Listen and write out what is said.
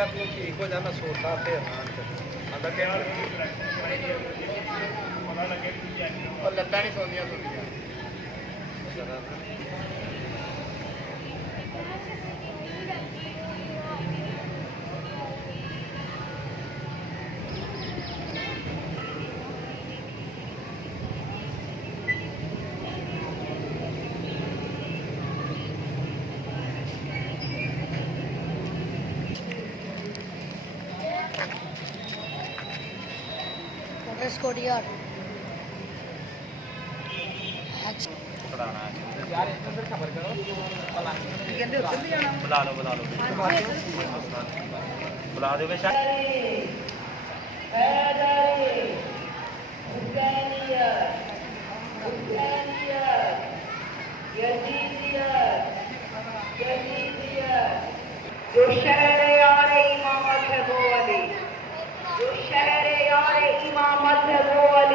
ਗਿਆ ਤੂੰ ਠੀਕ ਹੋ ਜਾ ਮੈਂ ਸੋਤਾ ਫੇਰ ਆਂਦਾ ਕਿ ਉਹ ਲੱਤਾਂ ਨਹੀਂ ਸੌਂਦੀਆਂ ਸੁਣਦੀਆਂ Escorial. यार इसमें फिर खबर करो कहते उधर भी जाना बुला लो बुला दोगे जो शहर यार इमामत है वो वाली, जो शहर यार इमामत है वो वाली।